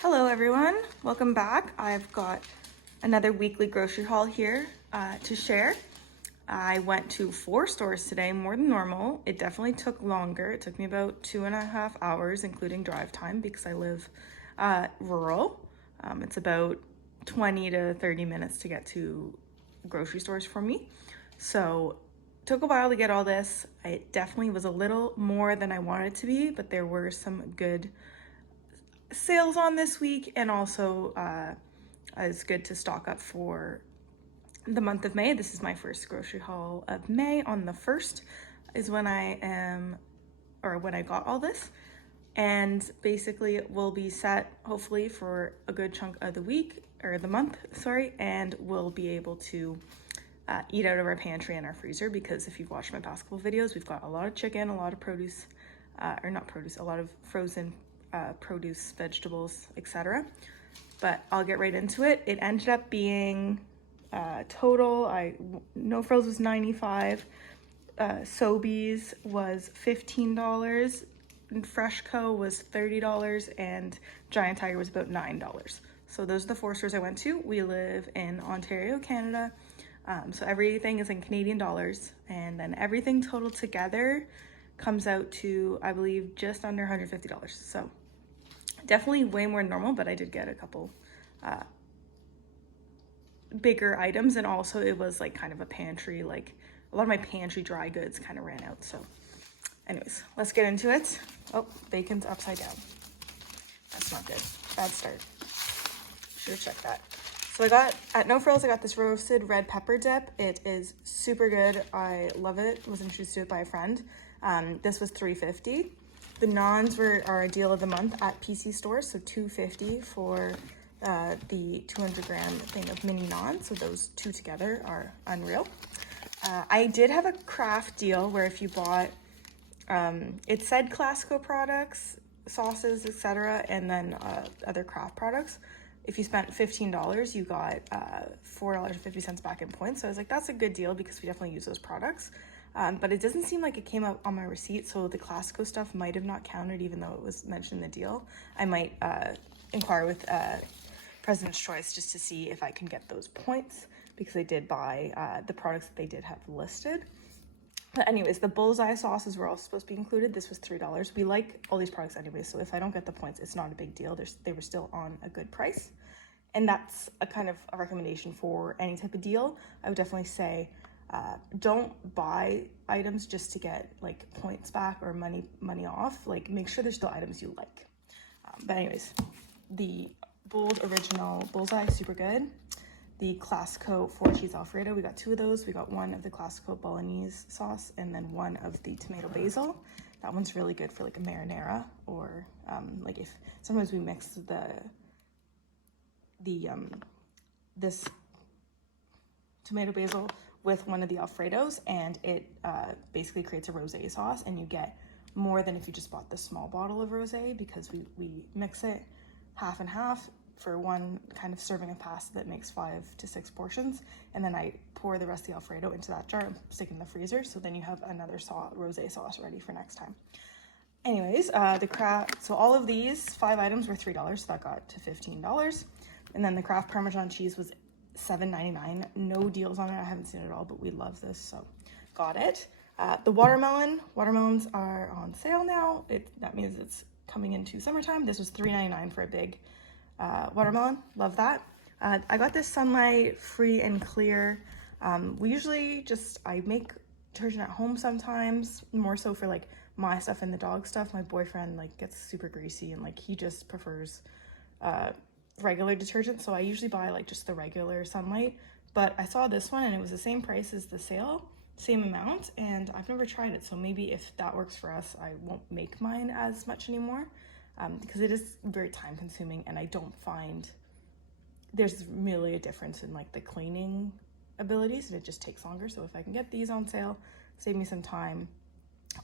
Hello everyone, welcome back. I've got another weekly grocery haul here to share. I went to 4 stores today, more than normal. It definitely took longer. It took me about 2.5 hours, including drive time, because I live rural. It's about 20 to 30 minutes to get to grocery stores for me. So took a while to get all this. It definitely was a little more than I wanted it to be, but there were some good sales on this week, and also it's good to stock up for the month of May. This is my first grocery haul of May. On the 1st is when when I got all this, and basically we'll be set hopefully for a good chunk of the week, or the month, sorry, and we'll be able to eat out of our pantry and our freezer, because if you've watched my past couple videos, we've got a lot of chicken, a lot of produce, or not produce, a lot of frozen produce, vegetables, etc. But I'll get right into it. It ended up being total, No Frills was $95, Sobeys was $15, and Freshco was $30, and Giant Tiger was about $9. So those are the 4 stores I went to. We live in Ontario, Canada, so everything is in Canadian dollars, and then everything total together comes out to, I believe, just under $150. So definitely way more than normal, but I did get a couple bigger items, and also it was like kind of a pantry, like a lot of my pantry dry goods kind of ran out. So anyways, let's get into it. Oh, bacon's upside down. That's not good. Bad start. Should have checked that. So I got, at No Frills, I got this roasted red pepper dip. It is super good. I love it. Was introduced to it by a friend. This was $3.50. The naans are our deal of the month at PC stores, so $2.50 for the 200-gram thing of mini naan. So those two together are unreal. I did have a craft deal where if you bought, it said Classico products, sauces, etc., and then other craft products. If you spent $15, you got $4.50 back in points. So I was like, that's a good deal, because we definitely use those products. But it doesn't seem like it came up on my receipt, so the Classico stuff might have not counted, even though it was mentioned in the deal. I might inquire with President's Choice just to see if I can get those points, because I did buy the products that they did have listed. But anyways, the bullseye sauces were also supposed to be included. This was $3. We like all these products anyway, so if I don't get the points, it's not a big deal. They were still on a good price. And that's a kind of a recommendation for any type of deal. I would definitely say don't buy items just to get like points back or money off. Like, make sure there's still items you like. But anyways, the Bold Original Bullseye, super good. The Classico 4-cheese Alfredo, we got 2 of those. We got one of the Classico Bolognese sauce, and then one of the tomato basil. That one's really good for like a marinara, or like if sometimes we mix this tomato basil with one of the Alfredos, and it basically creates a rosé sauce, and you get more than if you just bought the small bottle of rosé, because we mix it half and half for one kind of serving of pasta that makes 5 to 6 portions, and then I pour the rest of the Alfredo into that jar and stick it in the freezer, so then you have another rosé sauce ready for next time. Anyways, so all of these 5 items were $3, so that got to $15. And then the Kraft Parmesan cheese was $7.99. No deals on it. I haven't seen it at all, but we love this, so got it. The watermelons are on sale now. That means it's coming into summertime. This was $3.99 for a big watermelon. Love that. I got this Sunlight Free and Clear. We usually I make detergent at home sometimes, more so for like my stuff and the dog stuff. My boyfriend like gets super greasy, and like he just prefers regular detergent, so I usually buy like just the regular Sunlight. But I saw this one and it was the same price as the sale, same amount, and I've never tried it, so maybe if that works for us, I won't make mine as much anymore, because it is very time consuming, and I don't find there's really a difference in like the cleaning abilities, and it just takes longer. So if I can get these on sale, save me some time.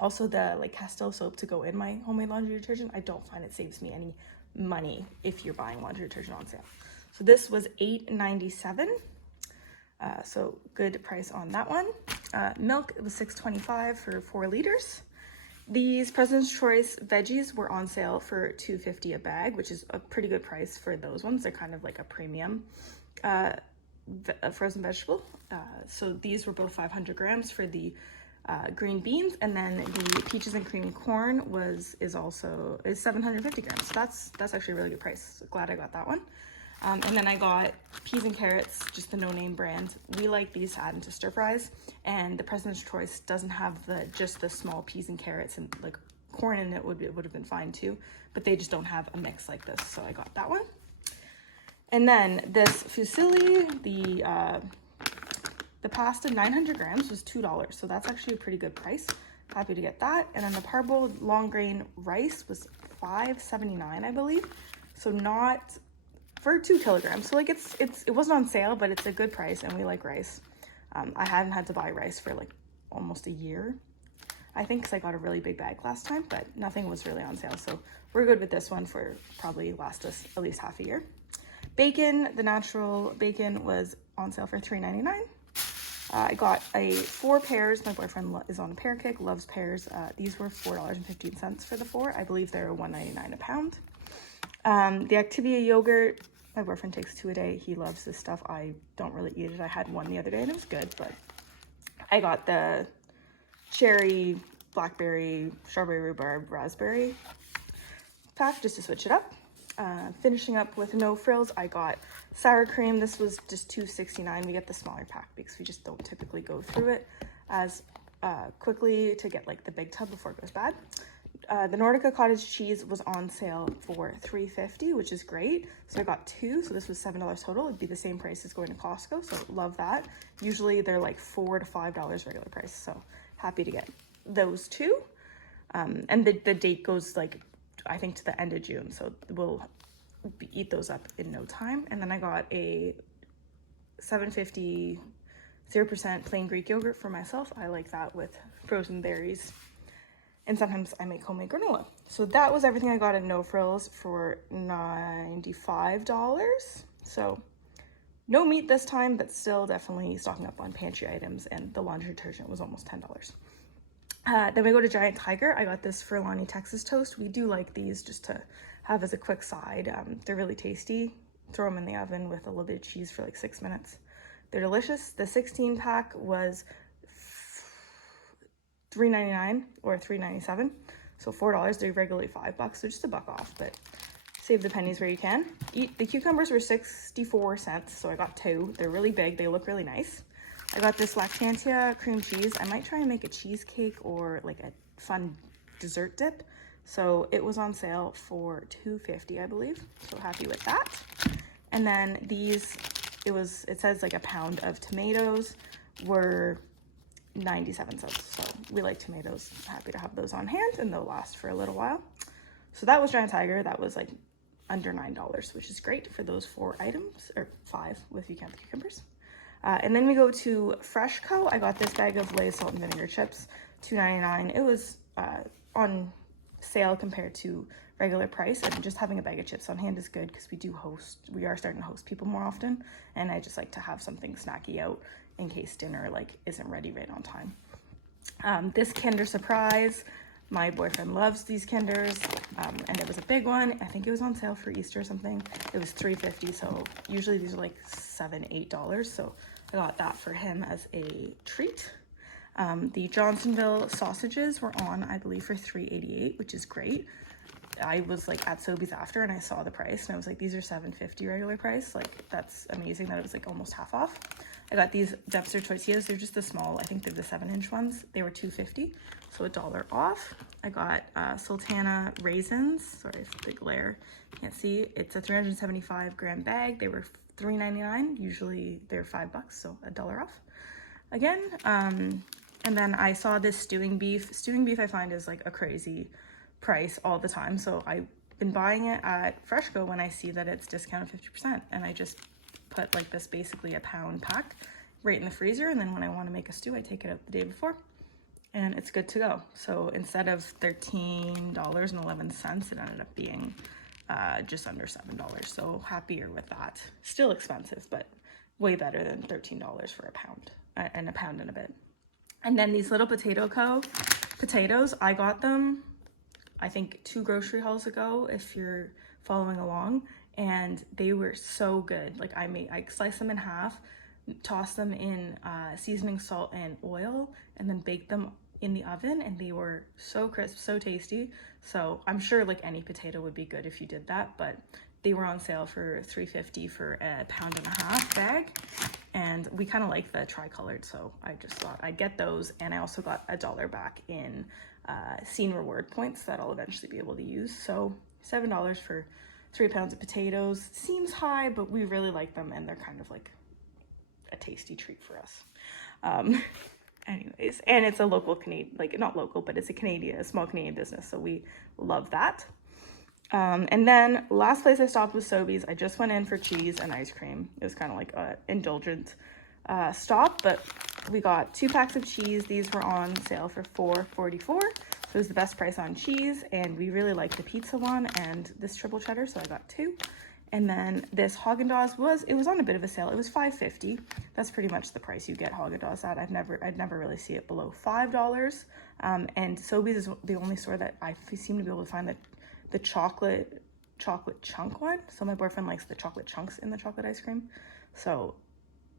Also, the like Castile soap to go in my homemade laundry detergent, I don't find it saves me any money if you're buying laundry detergent on sale. So this was $8.97. So good price on that one. Milk, it was $6.25 for 4 liters. These President's Choice veggies were on sale for $2.50 a bag, which is a pretty good price for those ones. They're kind of like a premium frozen vegetable. So these were both 500 grams for the green beans, and then the peaches and creamy corn is 750 grams. So that's actually a really good price. So glad I got that one. And then I got peas and carrots, just the no-name brand. We like these to add into stir fries, and the President's Choice doesn't have just the small peas and carrots, and like corn in it would have been fine too, but they just don't have a mix like this, so I got that one. And then this fusilli, the pasta, 900 grams was $2, so that's actually a pretty good price. Happy to get that. And then the parboiled long grain rice was $5.79, I believe. So not for 2 kilograms. So like it wasn't on sale, but it's a good price, and we like rice. I hadn't had to buy rice for like almost a year, I think, because I got a really big bag last time, but nothing was really on sale. So we're good with this one for probably last us at least half a year. Bacon, the natural bacon, was on sale for $3.99. I got 4 pears. My boyfriend is on a pear kick, loves pears. These were $4.15 for the 4. I believe they're $1.99 a pound. The Activia yogurt, my boyfriend takes 2 a day. He loves this stuff. I don't really eat it. I had 1 the other day and it was good, but I got the cherry, blackberry, strawberry, rhubarb, raspberry pack just to switch it up. Finishing up with no frills, I got sour cream. This was just $2.69. We get the smaller pack because we just don't typically go through it as quickly to get like the big tub before it goes bad. The Nordica cottage cheese was on sale for $3.50, which is great. So I got 2, so this was $7 total. It'd be the same price as going to Costco, so love that. Usually they're like $4 to $5 regular price, so happy to get those 2. And the date goes like, I think, to the end of June, so we'll eat those up in no time. And then I got a $7.50 0% plain Greek yogurt for myself. I like that with frozen berries, and sometimes I make homemade granola. So that was everything I got at No Frills for $95. So no meat this time, but still definitely stocking up on pantry items, and the laundry detergent was almost $10. Then we go to Giant Tiger. I got this for Lonnie Texas toast. We do like these just to have as a quick side. They're really tasty. Throw them in the oven with a little bit of cheese for like 6 minutes. They're delicious. The 16 pack was $3.99 or $3.97. So $4. They're regularly $5, so just $1 off, but save the pennies where you can. The cucumbers were 64 cents, so I got 2. They're really big. They look really nice. I got this Lactantia cream cheese. I might try and make a cheesecake or like a fun dessert dip. So it was on sale for $2.50, I believe. So happy with that. And then these, it says like a pound of tomatoes were 97 cents. So we like tomatoes. Happy to have those on hand, and they'll last for a little while. So that was Giant Tiger. That was like under $9, which is great for those 4 items, or 5 if you count the cucumbers. And then we go to Freshco. I got this bag of Lay's salt and vinegar chips, $2.99. It was on sale compared to regular price, and just having a bag of chips on hand is good because we are starting to host people more often, and I just like to have something snacky out in case dinner like isn't ready right on time. This Kinder Surprise, my boyfriend loves these Kinders, and it was a big one. I think it was on sale for Easter or something. It was $3.50, so usually these are like $7, $8, so I got that for him as a treat. The Johnsonville sausages were on, I believe, for $3.88, which is great. I was like at Sobeys after, and I saw the price, and I was like, these are $7.50 regular price. Like, that's amazing that it was like almost half off. I got these Dexter tortillas. They're just the small, I think they're the 7-inch ones. They were $2.50, so $1 off. I got Sultana raisins. Sorry, it's a big glare. Can't see. It's a 375 gram bag. They were $3.99. Usually they're $5, so $1 off. Again, and then I saw this stewing beef. Stewing beef I find is like a crazy price all the time, so I've been buying it at Freshco when I see that it's discounted 50%, and I just put like this basically a pound pack right in the freezer, and then when I want to make a stew I take it out the day before and it's good to go. So instead of $13.11, it ended up being just under $7, so happier with that. Still expensive, but way better than $13 for a pound and a bit. And then these Little Potato Co. Potatoes, I got them, I think 2 grocery hauls ago, if you're following along, and they were so good. Like I sliced them in half, tossed them in seasoning, salt, and oil, and then baked them in the oven, and they were so crisp, so tasty. So I'm sure like any potato would be good if you did that, but they were on sale for $3.50 for a 1.5-pound bag, and we kind of like the tri-colored, so I just thought I'd get those. And I also got $1 back in Scene reward points that I'll eventually be able to use. So $7 for 3 pounds of potatoes seems high, but we really like them, and they're kind of like a tasty treat for us. Anyways, and it's a local Canadian, like not local, but it's a small Canadian business, so we love that. And then last place I stopped was Sobeys. I just went in for cheese and ice cream. It was kind of like an indulgent stop, but we got 2 packs of cheese. These were on sale for $4.44. So it was the best price on cheese, and we really liked the pizza one and this triple cheddar, so I got 2. And then this Haagen-Dazs was on a bit of a sale. It was $5.50. That's pretty much the price you get Haagen-Dazs at. I'd never really see it below $5. And Sobeys is the only store that I seem to be able to find the chocolate chunk one. So my boyfriend likes the chocolate chunks in the chocolate ice cream. So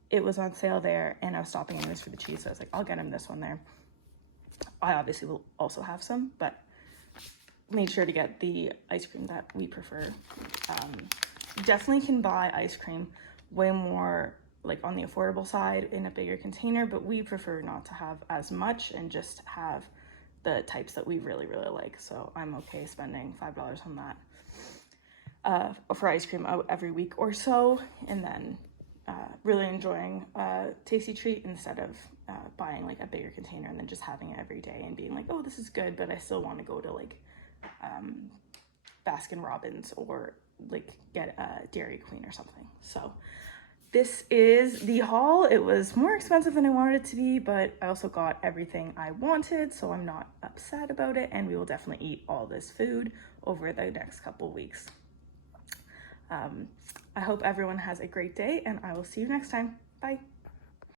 it was on sale there, and I was stopping anyways for the cheese, so I was like, I'll get him this one there. I obviously will also have some, but made sure to get the ice cream that we prefer. Definitely can buy ice cream way more like on the affordable side in a bigger container, but we prefer not to have as much and just have the types that we really like. So I'm okay spending $5 on that for ice cream every week or so, and then really enjoying a tasty treat instead of buying like a bigger container and then just having it every day and being like, oh, this is good, but I still want to go to like Baskin Robbins or like get a Dairy Queen or something. So this is the haul. It was more expensive than I wanted it to be, but I also got everything I wanted, so I'm not upset about it, and we will definitely eat all this food over the next couple weeks. I hope everyone has a great day, and I will see you next time. Bye.